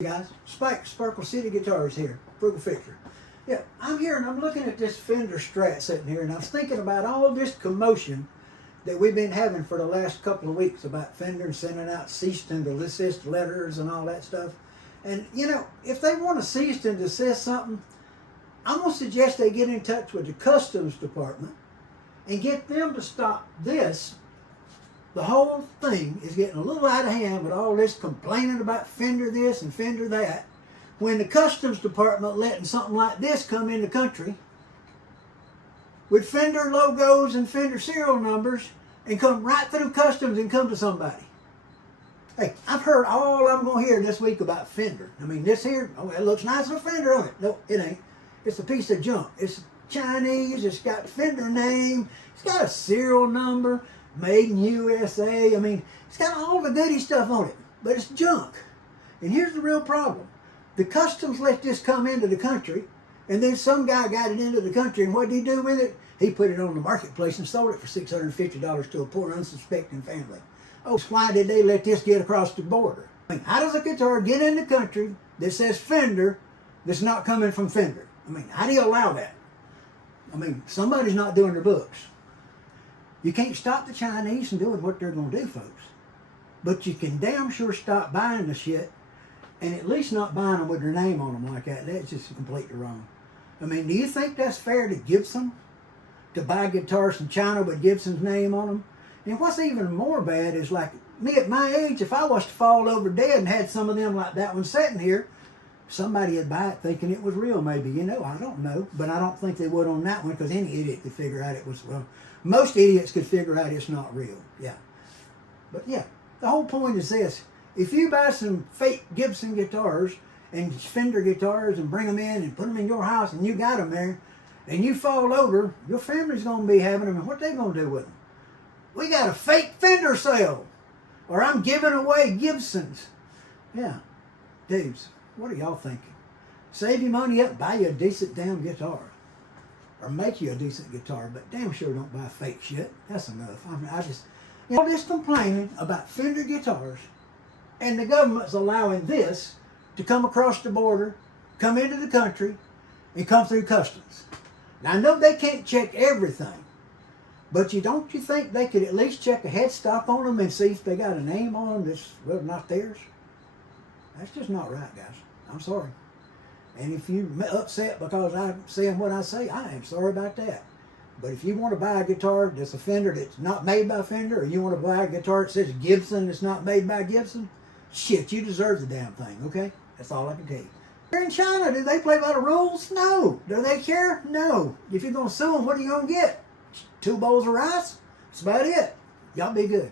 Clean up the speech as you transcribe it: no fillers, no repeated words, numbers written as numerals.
Guys, Spike Sparkle City Guitars here, Frugal Fixer. Yeah, I'm here and I'm looking at this Fender Strat sitting here, and I was thinking about all this commotion that we've been having for the last couple of weeks about Fender sending out cease and desist letters and all that stuff. And you know, if they want to cease and desist something, I'm going to suggest they get in touch with the Customs Department and get them to stop this. The whole thing is getting a little out of hand with all this complaining about Fender this and Fender that, when the Customs Department letting something like this come in the country with Fender logos and Fender serial numbers and come right through Customs and come to somebody. Hey, I've heard all I'm going to hear this week about Fender. I mean, this here, oh, it looks nice with Fender on it. No, it ain't. It's a piece of junk. It's Chinese. It's got the Fender name. It's got a serial number. Made in USA. I mean, it's got all the goody stuff on it, but it's junk. And here's the real problem. The Customs let this come into the country, and then some guy got it into the country, and what did he do with it? He put it on the marketplace and sold it for $650 to a poor, unsuspecting family. Oh, why did they let this get across the border? I mean, how does a guitar get in the country that says Fender that's not coming from Fender? I mean, how do you allow that? I mean, somebody's not doing their books. You can't stop the Chinese from doing what they're going to do, folks. But you can damn sure stop buying the shit, and at least not buying them with their name on them like that. That's just completely wrong. I mean, do you think that's fair to Gibson to buy guitars from China with Gibson's name on them? And what's even more bad is, like me at my age, if I was to fall over dead and had some of them like that one sitting here, somebody would buy it thinking it was real, maybe. You know, I don't know. But I don't think they would on that one, because any idiot could figure out it was, well, most idiots could figure out it's not real. Yeah. But yeah, the whole point is this. If you buy some fake Gibson guitars and Fender guitars and bring them in and put them in your house and you got them there and you fall over, your family's going to be having them, and what they going to do with them? We got a fake Fender sale, or I'm giving away Gibsons. Yeah. Dudes, what are y'all thinking? Save your money up, buy you a decent damn guitar. Or make you a decent guitar, but damn sure don't buy fake shit. That's enough. I just, you know, all this complaining about Fender guitars, and the government's allowing this to come across the border, come into the country, and come through customs. Now, I know they can't check everything, but don't you think they could at least check a headstock on them and see if they got a name on them that's, well, not theirs? That's just not right, guys. I'm sorry. And if you're upset because I'm saying what I say, I am sorry about that. But if you want to buy a guitar that's a Fender that's not made by Fender, or you want to buy a guitar that says Gibson that's not made by Gibson, shit, you deserve the damn thing, okay? That's all I can tell you. Here in China, do they play by the rules? No. Do they care? No. If you're going to sue them, what are you going to get? 2 bowls of rice? That's about it. Y'all be good.